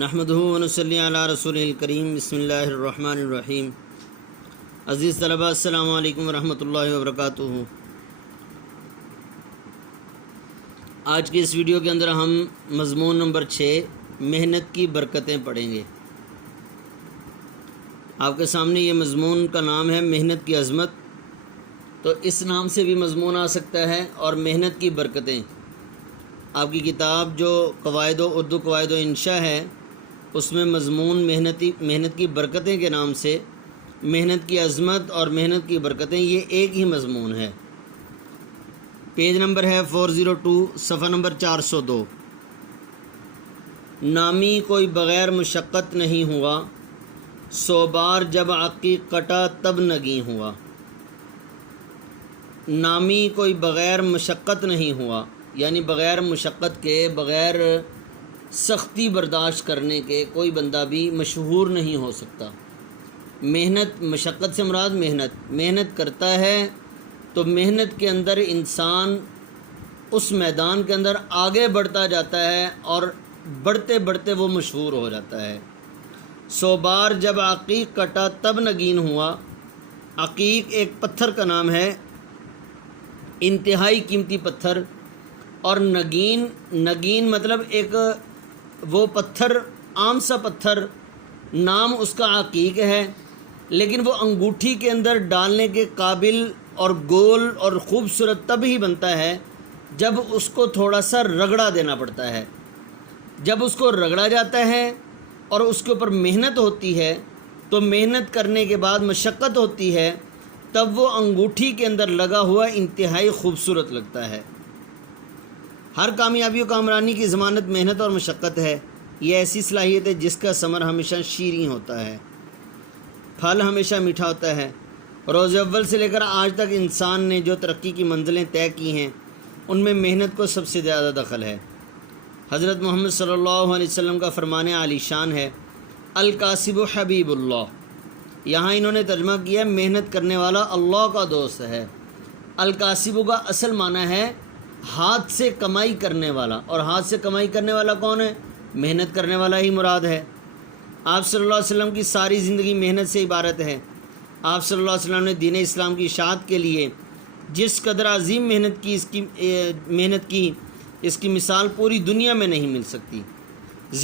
نحمدہ ونصلی علی رسولہ الکریم بسم اللہ الرحمن الرحیم۔ عزیز طلبہ السلام علیکم ورحمۃ اللہ وبرکاتہ۔ آج کے اس ویڈیو کے اندر ہم مضمون نمبر 6 محنت کی برکتیں پڑھیں گے۔ آپ کے سامنے یہ مضمون کا نام ہے محنت کی عظمت، تو اس نام سے بھی مضمون آ سکتا ہے، اور محنت کی برکتیں آپ کی کتاب جو اردو قواعد و انشاء ہے اس میں مضمون محنت کی برکتیں کے نام سے محنت کی عظمت اور محنت کی برکتیں یہ ایک ہی مضمون ہے۔ پیج نمبر ہے 402، صفحہ نمبر 402۔ نامی کوئی بغیر مشقت نہیں ہوا، 100 بار جب عقیق کٹا تب نگیں ہوا۔ نامی کوئی بغیر مشقت نہیں ہوا، یعنی بغیر مشقت کے، بغیر سختی برداشت کرنے کے کوئی بندہ بھی مشہور نہیں ہو سکتا۔ مشقت سے مراد محنت کرتا ہے تو محنت کے اندر انسان اس میدان کے اندر آگے بڑھتا جاتا ہے اور بڑھتے بڑھتے وہ مشہور ہو جاتا ہے۔ 100 بار جب عقیق کٹا تب نگین ہوا۔ عقیق ایک پتھر کا نام ہے، انتہائی قیمتی پتھر، اور نگین مطلب ایک وہ پتھر، عام سا پتھر، نام اس کا عقیق ہے، لیکن وہ انگوٹھی کے اندر ڈالنے کے قابل اور گول اور خوبصورت تب ہی بنتا ہے جب اس کو تھوڑا سا رگڑا دینا پڑتا ہے۔ جب اس کو رگڑا جاتا ہے اور اس کے اوپر محنت ہوتی ہے، تو محنت کرنے کے بعد مشقت ہوتی ہے، تب وہ انگوٹھی کے اندر لگا ہوا انتہائی خوبصورت لگتا ہے۔ ہر کامیابی و کامرانی کی ضمانت محنت اور مشقت ہے۔ یہ ایسی صلاحیت ہے جس کا ثمر ہمیشہ شیریں ہوتا ہے، پھل ہمیشہ میٹھا ہوتا ہے۔ روز اول سے لے کر آج تک انسان نے جو ترقی کی منزلیں طے کی ہیں، ان میں محنت کو سب سے زیادہ دخل ہے۔ حضرت محمد صلی اللہ علیہ وسلم کا فرمان عالی شان ہے، الکاسب حبیب اللہ۔ یہاں انہوں نے ترجمہ کیا محنت کرنے والا اللہ کا دوست ہے۔ الکاسب کا اصل معنی ہے ہاتھ سے کمائی کرنے والا، اور ہاتھ سے کمائی کرنے والا کون ہے؟ محنت کرنے والا ہی مراد ہے۔ آپ صلی اللہ علیہ وسلم کی ساری زندگی محنت سے عبارت ہے۔ آپ صلی اللہ علیہ وسلم نے دین اسلام کی اشاعت کے لیے جس قدر عظیم محنت کی اس کی مثال پوری دنیا میں نہیں مل سکتی۔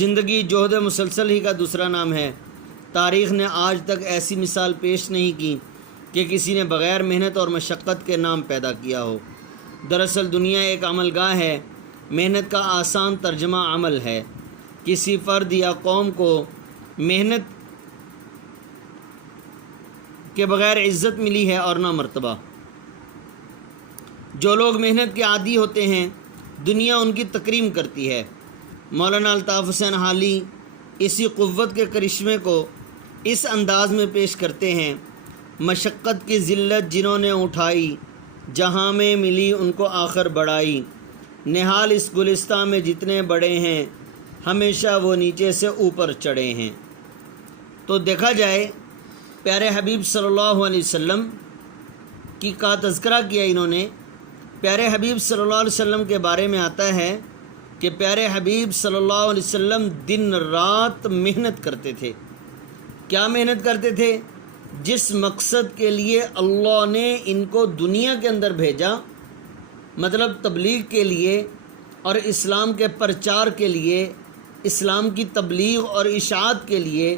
زندگی جہد مسلسل ہی کا دوسرا نام ہے۔ تاریخ نے آج تک ایسی مثال پیش نہیں کی کہ کسی نے بغیر محنت اور مشقت کے نام پیدا کیا ہو۔ دراصل دنیا ایک عمل گاہ ہے، محنت کا آسان ترجمہ عمل ہے۔ کسی فرد یا قوم کو محنت کے بغیر عزت ملی ہے اور نہ مرتبہ۔ جو لوگ محنت کے عادی ہوتے ہیں، دنیا ان کی تکریم کرتی ہے۔ مولانا الطاف حسین حالی اسی قوت کے کرشمے کو اس انداز میں پیش کرتے ہیں، مشقت کی ذلت جنہوں نے اٹھائی، جہاں میں ملی ان کو آخر بڑائی۔ نہال اس گلستان میں جتنے بڑے ہیں، ہمیشہ وہ نیچے سے اوپر چڑھے ہیں۔ تو دیکھا جائے پیارے حبیب صلی اللہ علیہ وسلم کی کا تذکرہ کیا انہوں نے۔ پیارے حبیب صلی اللہ علیہ وسلم کے بارے میں آتا ہے کہ پیارے حبیب صلی اللہ علیہ وسلم دن رات محنت کرتے تھے۔ کیا محنت کرتے تھے؟ جس مقصد کے لیے اللہ نے ان کو دنیا کے اندر بھیجا، مطلب تبلیغ کے لیے اور اسلام کے پرچار کے لیے، اسلام کی تبلیغ اور اشاعت کے لیے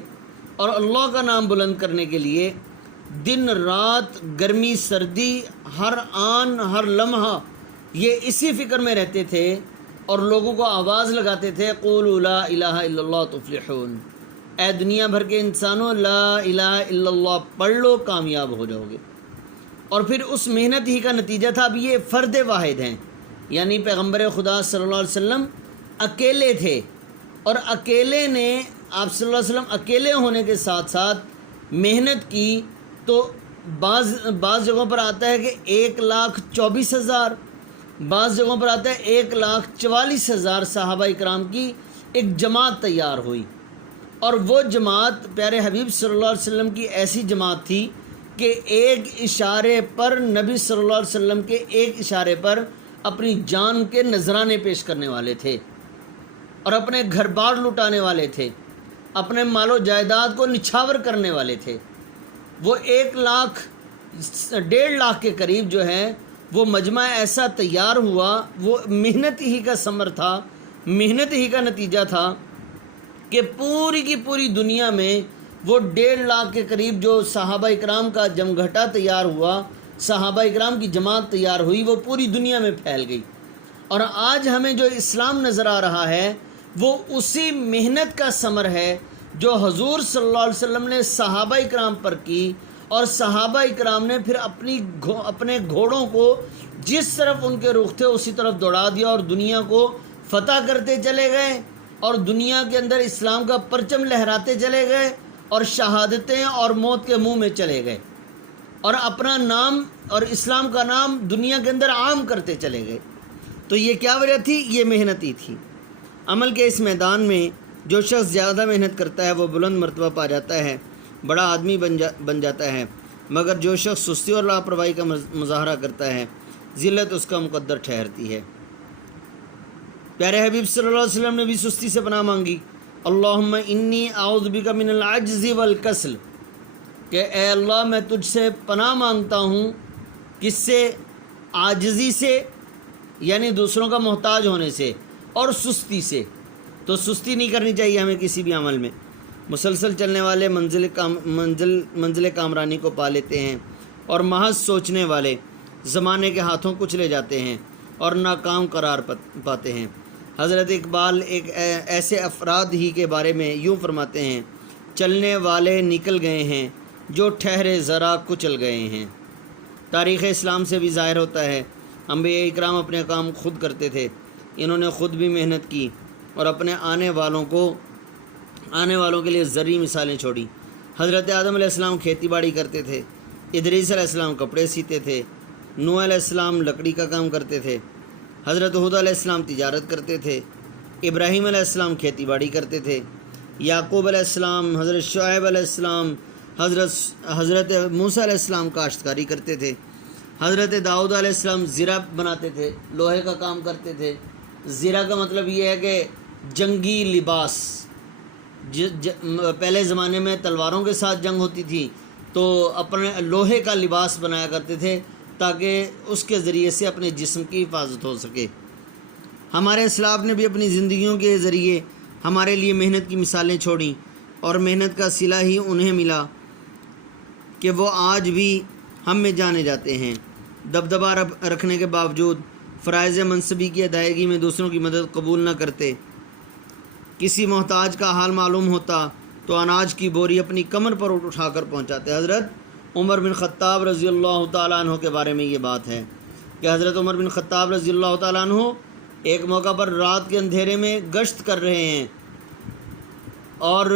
اور اللہ کا نام بلند کرنے کے لیے، دن رات، گرمی سردی، ہر آن ہر لمحہ یہ اسی فکر میں رہتے تھے اور لوگوں کو آواز لگاتے تھے، قولوا لا الہ الا اللہ تفلحون۔ اے دنیا بھر کے انسانوں، لا الہ الا اللہ پڑھ لو، کامیاب ہو جاؤ گے۔ اور پھر اس محنت ہی کا نتیجہ تھا۔ اب یہ فرد واحد ہیں، یعنی پیغمبر خدا صلی اللہ علیہ وسلم اکیلے تھے، اور اکیلے نے، آپ صلی اللہ علیہ وسلم اکیلے ہونے کے ساتھ ساتھ محنت کی، تو بعض جگہوں پر آتا ہے کہ 1,24,000، بعض جگہوں پر آتا ہے 1,44,000 صحابہ اکرام کی ایک جماعت تیار ہوئی۔ اور وہ جماعت پیارے حبیب صلی اللہ علیہ وسلم کی ایسی جماعت تھی کہ ایک اشارے پر، نبی صلی اللہ علیہ وسلم کے ایک اشارے پر اپنی جان کے نذرانے پیش کرنے والے تھے اور اپنے گھر بار لٹانے والے تھے۔ اپنے مال و جائیداد کو نچھاور کرنے والے تھے۔ وہ 1,00,000 کے قریب جو ہے وہ مجمع ایسا تیار ہوا، وہ محنت ہی کا ثمر تھا، محنت ہی کا نتیجہ تھا کہ پوری کی پوری دنیا میں وہ 1,50,000 کے قریب جو صحابہ اکرام کا جمگھٹا تیار ہوا، صحابہ اکرام کی جماعت تیار ہوئی، وہ پوری دنیا میں پھیل گئی۔ اور آج ہمیں جو اسلام نظر آ رہا ہے وہ اسی محنت کا ثمر ہے جو حضور صلی اللہ علیہ وسلم نے صحابہ اکرام پر کی، اور صحابہ اکرام نے پھر اپنے گھوڑوں کو جس طرف ان کے رخ تھے اسی طرف دوڑا دیا، اور دنیا کو فتح کرتے چلے گئے، اور دنیا کے اندر اسلام کا پرچم لہراتے چلے گئے، اور شہادتیں اور موت کے منہ میں چلے گئے، اور اپنا نام اور اسلام کا نام دنیا کے اندر عام کرتے چلے گئے۔ تو یہ کیا وجہ تھی؟ یہ محنت ہی تھی۔ عمل کے اس میدان میں جو شخص زیادہ محنت کرتا ہے وہ بلند مرتبہ پا جاتا ہے، بڑا آدمی بن جاتا ہے، مگر جو شخص سستی اور لاپرواہی کا مظاہرہ کرتا ہے ذلت اس کا مقدر ٹھہرتی ہے۔ پیارے حبیب صلی اللہ علیہ وسلم نے بھی سستی سے پناہ مانگی، اللہم انی اعوذ بک من العجز والکسل، کہ اے اللہ میں تجھ سے پناہ مانگتا ہوں، کس سے؟ عاجزی سے، یعنی دوسروں کا محتاج ہونے سے، اور سستی سے۔ تو سستی نہیں کرنی چاہیے ہمیں کسی بھی عمل میں۔ مسلسل چلنے والے منزل کامرانی کو پا لیتے ہیں، اور محض سوچنے والے زمانے کے ہاتھوں کچلے جاتے ہیں اور ناکام قرار پاتے ہیں۔ حضرت اقبال ایک ایسے افراد ہی کے بارے میں یوں فرماتے ہیں، چلنے والے نکل گئے ہیں جو ٹھہرے ذرا کچل گئے ہیں۔ تاریخ اسلام سے بھی ظاہر ہوتا ہے انبیاء اکرام اپنے کام خود کرتے تھے، انہوں نے خود بھی محنت کی اور اپنے آنے والوں کے لیے زرعی مثالیں چھوڑی۔ حضرت آدم علیہ السلام کھیتی باڑی کرتے تھے، ادریس علیہ السلام کپڑے سیتے تھے، نوح علیہ السلام لکڑی کا کام کرتے تھے، حضرت ہود علیہ السلام تجارت کرتے تھے، ابراہیم علیہ السلام کھیتی باڑی کرتے تھے، یعقوب علیہ السلام، حضرت شعیب علیہ السلام، حضرت موسیٰ علیہ السلام کاشتکاری کرتے تھے، حضرت داؤد علیہ السلام زرہ بناتے تھے، لوہے کا کام کرتے تھے۔ زرہ کا مطلب یہ ہے کہ جنگی لباس۔ پہلے زمانے میں تلواروں کے ساتھ جنگ ہوتی تھی تو اپنے لوہے کا لباس بنایا کرتے تھے تاکہ اس کے ذریعے سے اپنے جسم کی حفاظت ہو سکے۔ ہمارے اسلاف نے بھی اپنی زندگیوں کے ذریعے ہمارے لیے محنت کی مثالیں چھوڑیں، اور محنت کا صلہ ہی انہیں ملا کہ وہ آج بھی ہم میں جانے جاتے ہیں۔ دبدبہ رکھنے کے باوجود فرائض منصبی کی ادائیگی میں دوسروں کی مدد قبول نہ کرتے۔ کسی محتاج کا حال معلوم ہوتا تو اناج کی بوری اپنی کمر پر اٹھا کر پہنچاتے۔ حضرت عمر بن خطاب رضی اللہ تعالیٰ عنہ کے بارے میں یہ بات ہے کہ حضرت عمر بن خطاب رضی اللہ تعالیٰ عنہ ایک موقع پر رات کے اندھیرے میں گشت کر رہے ہیں، اور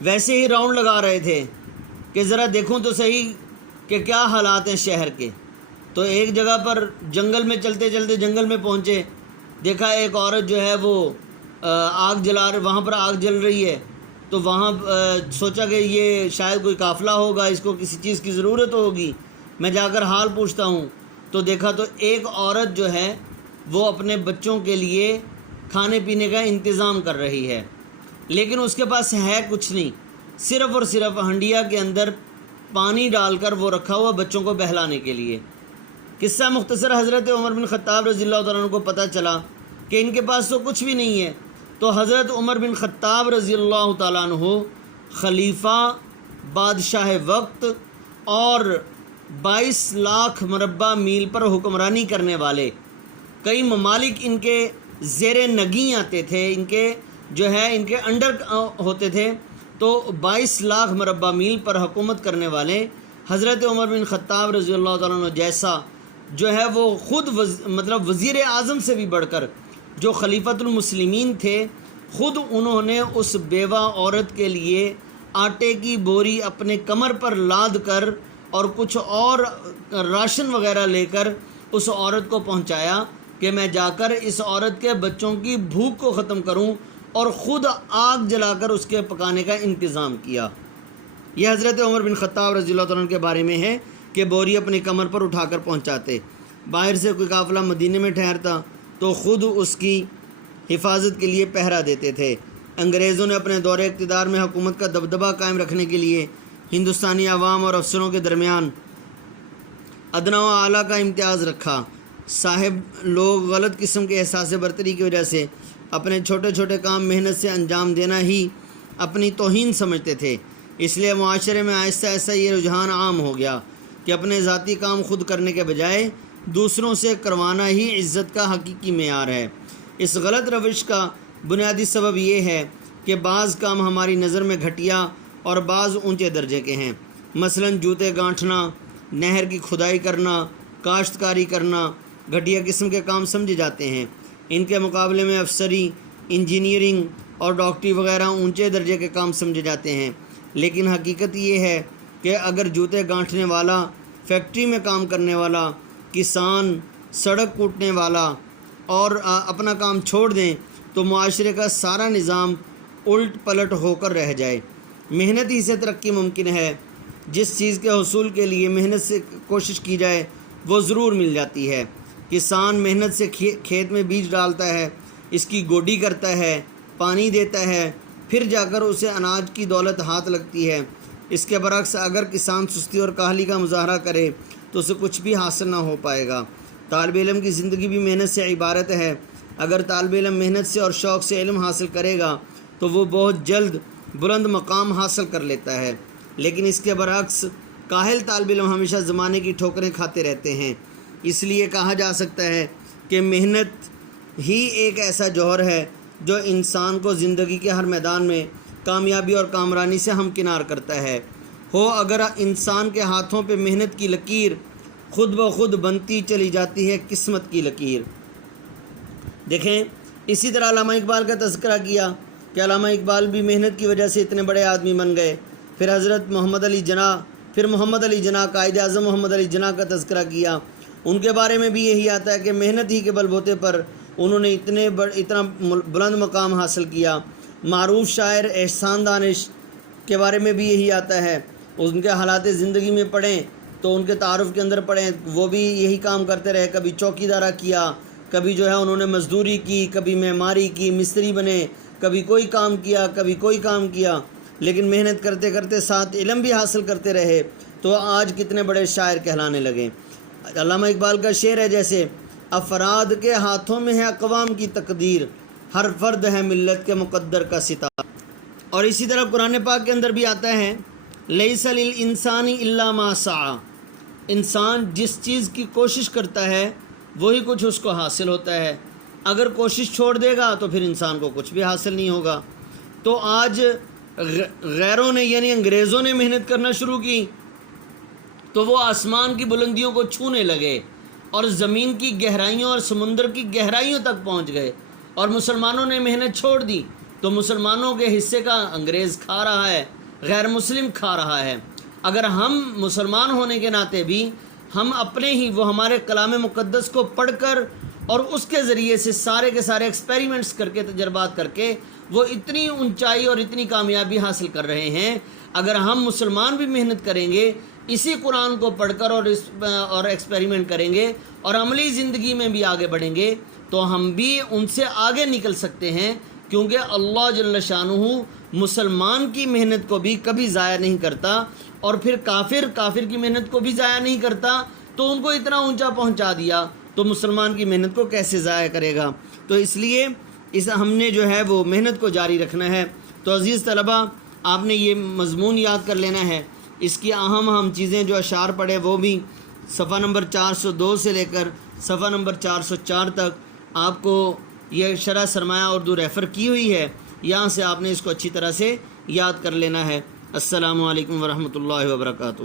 ویسے ہی راؤنڈ لگا رہے تھے کہ ذرا دیکھوں تو صحیح کہ کیا حالات ہیں شہر کے۔ تو ایک جگہ پر جنگل میں چلتے چلتے جنگل میں پہنچے، دیکھا ایک عورت جو ہے وہ آگ جلا رہی، وہاں پر آگ جل رہی ہے، تو وہاں سوچا کہ یہ شاید کوئی قافلہ ہوگا، اس کو کسی چیز کی ضرورت ہوگی، میں جا کر حال پوچھتا ہوں۔ تو دیکھا تو ایک عورت جو ہے وہ اپنے بچوں کے لیے کھانے پینے کا انتظام کر رہی ہے، لیکن اس کے پاس ہے کچھ نہیں، صرف اور صرف ہنڈیا کے اندر پانی ڈال کر وہ رکھا ہوا بچوں کو بہلانے کے لیے۔ قصہ مختصر، حضرت عمر بن خطاب رضی اللہ تعالیٰ عنہ کو پتہ چلا کہ ان کے پاس تو کچھ بھی نہیں ہے، تو حضرت عمر بن خطاب رضی اللہ تعالیٰ عنہ خلیفہ، بادشاہ وقت اور 22 لاکھ مربع میل پر حکمرانی کرنے والے، کئی ممالک ان کے زیر نگیں آتے تھے، ان کے جو ہے ان کے انڈر ہوتے تھے، تو 22 لاکھ مربع میل پر حکومت کرنے والے حضرت عمر بن خطاب رضی اللہ تعالیٰ عنہ جیسا جو ہے وہ خود مطلب وزیر اعظم سے بھی بڑھ کر جو خلیفۃ المسلمین تھے، خود انہوں نے اس بیوہ عورت کے لیے آٹے کی بوری اپنے کمر پر لاد کر اور کچھ اور راشن وغیرہ لے کر اس عورت کو پہنچایا کہ میں جا کر اس عورت کے بچوں کی بھوک کو ختم کروں، اور خود آگ جلا کر اس کے پکانے کا انتظام کیا۔ یہ حضرت عمر بن خطاب رضی اللہ تعالیٰ عنہ کے بارے میں ہے کہ بوری اپنی کمر پر اٹھا کر پہنچاتے۔ باہر سے کوئی قافلہ مدینے میں ٹھہرتا تو خود اس کی حفاظت کے لیے پہرا دیتے تھے۔ انگریزوں نے اپنے دور اقتدار میں حکومت کا دبدبہ قائم رکھنے کے لیے ہندوستانی عوام اور افسروں کے درمیان ادنا و اعلیٰ کا امتیاز رکھا۔ صاحب لوگ غلط قسم کے احساس برتری کی وجہ سے اپنے چھوٹے چھوٹے کام محنت سے انجام دینا ہی اپنی توہین سمجھتے تھے۔ اس لیے معاشرے میں آہستہ آہستہ یہ رجحان عام ہو گیا کہ اپنے ذاتی کام خود کرنے کے بجائے دوسروں سے کروانا ہی عزت کا حقیقی معیار ہے۔ اس غلط روش کا بنیادی سبب یہ ہے کہ بعض کام ہماری نظر میں گھٹیا اور بعض اونچے درجے کے ہیں۔ مثلاً جوتے گانٹھنا، نہر کی کھدائی کرنا، کاشتکاری کرنا گھٹیا قسم کے کام سمجھے جاتے ہیں۔ ان کے مقابلے میں افسری، انجینئرنگ اور ڈاکٹری وغیرہ اونچے درجے کے کام سمجھے جاتے ہیں۔ لیکن حقیقت یہ ہے کہ اگر جوتے گانٹھنے والا، فیکٹری میں کام کرنے والا، کسان، سڑک کوٹنے والا اور اپنا کام چھوڑ دیں تو معاشرے کا سارا نظام الٹ پلٹ ہو کر رہ جائے۔ محنت ہی سے ترقی ممکن ہے۔ جس چیز کے حصول کے لیے محنت سے کوشش کی جائے وہ ضرور مل جاتی ہے۔ کسان محنت سے کھیت میں بیج ڈالتا ہے، اس کی گوڈی کرتا ہے، پانی دیتا ہے، پھر جا کر اسے اناج کی دولت ہاتھ لگتی ہے۔ اس کے برعکس اگر کسان سستی اور کاہلی کا مظاہرہ کرے تو اسے کچھ بھی حاصل نہ ہو پائے گا۔ طالب علم کی زندگی بھی محنت سے عبارت ہے۔ اگر طالب علم محنت سے اور شوق سے علم حاصل کرے گا تو وہ بہت جلد بلند مقام حاصل کر لیتا ہے، لیکن اس کے برعکس کاہل طالب علم ہمیشہ زمانے کی ٹھوکریں کھاتے رہتے ہیں۔ اس لیے کہا جا سکتا ہے کہ محنت ہی ایک ایسا جوہر ہے جو انسان کو زندگی کے ہر میدان میں کامیابی اور کامرانی سے ہمکنار کرتا ہے۔ اگر انسان کے ہاتھوں پہ محنت کی لکیر خود بخود بنتی چلی جاتی ہے قسمت کی لکیر۔ دیکھیں، اسی طرح علامہ اقبال کا تذکرہ کیا کہ علامہ اقبال بھی محنت کی وجہ سے اتنے بڑے آدمی بن گئے۔ پھر حضرت محمد علی جناح قائد اعظم محمد علی جناح کا تذکرہ کیا۔ ان کے بارے میں بھی یہی آتا ہے کہ محنت ہی کے بل بوتے پر انہوں نے اتنا بلند مقام حاصل کیا۔ معروف شاعر احسان دانش کے بارے میں بھی یہی آتا ہے۔ ان کے حالات زندگی میں پڑھیں تو ان کے تعارف کے اندر پڑھیں، وہ بھی یہی کام کرتے رہے۔ کبھی چوکیدارہ کیا، کبھی انہوں نے مزدوری کی، کبھی معماری کی، مستری بنے، کبھی کوئی کام کیا، کبھی کوئی کام کیا، لیکن محنت کرتے کرتے ساتھ علم بھی حاصل کرتے رہے تو آج کتنے بڑے شاعر کہلانے لگے۔ علامہ اقبال کا شعر ہے جیسے: افراد کے ہاتھوں میں ہے اقوام کی تقدیر، ہر فرد ہے ملت کے مقدر کا ستارہ۔ اور اسی طرح قرآن پاک کے اندر بھی آتا ہے: لیس للانسان الا ما سعی، انسان جس چیز کی کوشش کرتا ہے وہی کچھ اس کو حاصل ہوتا ہے۔ اگر کوشش چھوڑ دے گا تو پھر انسان کو کچھ بھی حاصل نہیں ہوگا۔ تو آج غیروں نے یعنی انگریزوں نے محنت کرنا شروع کی تو وہ آسمان کی بلندیوں کو چھونے لگے اور زمین کی گہرائیوں اور سمندر کی گہرائیوں تک پہنچ گئے، اور مسلمانوں نے محنت چھوڑ دی تو مسلمانوں کے حصے کا انگریز کھا رہا ہے، غیر مسلم کھا رہا ہے۔ اگر ہم مسلمان ہونے کے ناطے بھی ہم اپنے ہی وہ ہمارے کلام مقدس کو پڑھ کر اور اس کے ذریعے سے سارے کے سارے ایکسپیریمنٹس کر کے، تجربات کر کے وہ اتنی اونچائی اور اتنی کامیابی حاصل کر رہے ہیں، اگر ہم مسلمان بھی محنت کریں گے، اسی قرآن کو پڑھ کر اور ایکسپیریمنٹ کریں گے اور عملی زندگی میں بھی آگے بڑھیں گے تو ہم بھی ان سے آگے نکل سکتے ہیں، کیونکہ اللہ جل شانہ مسلمان کی محنت کو بھی کبھی ضائع نہیں کرتا، اور پھر کافر کی محنت کو بھی ضائع نہیں کرتا، تو ان کو اتنا اونچا پہنچا دیا تو مسلمان کی محنت کو کیسے ضائع کرے گا۔ تو اس لیے ہم نے جو ہے وہ محنت کو جاری رکھنا ہے۔ تو عزیز طلبہ، آپ نے یہ مضمون یاد کر لینا ہے۔ اس کی اہم چیزیں جو اشعار پڑھے وہ بھی صفحہ نمبر 402 سے لے کر صفحہ نمبر 404 تک آپ کو یہ شرح سرمایہ اردو ریفر کی ہوئی ہے، یہاں سے آپ نے اس کو اچھی طرح سے یاد کر لینا ہے۔ السلام علیکم ورحمۃ اللہ وبرکاتہ۔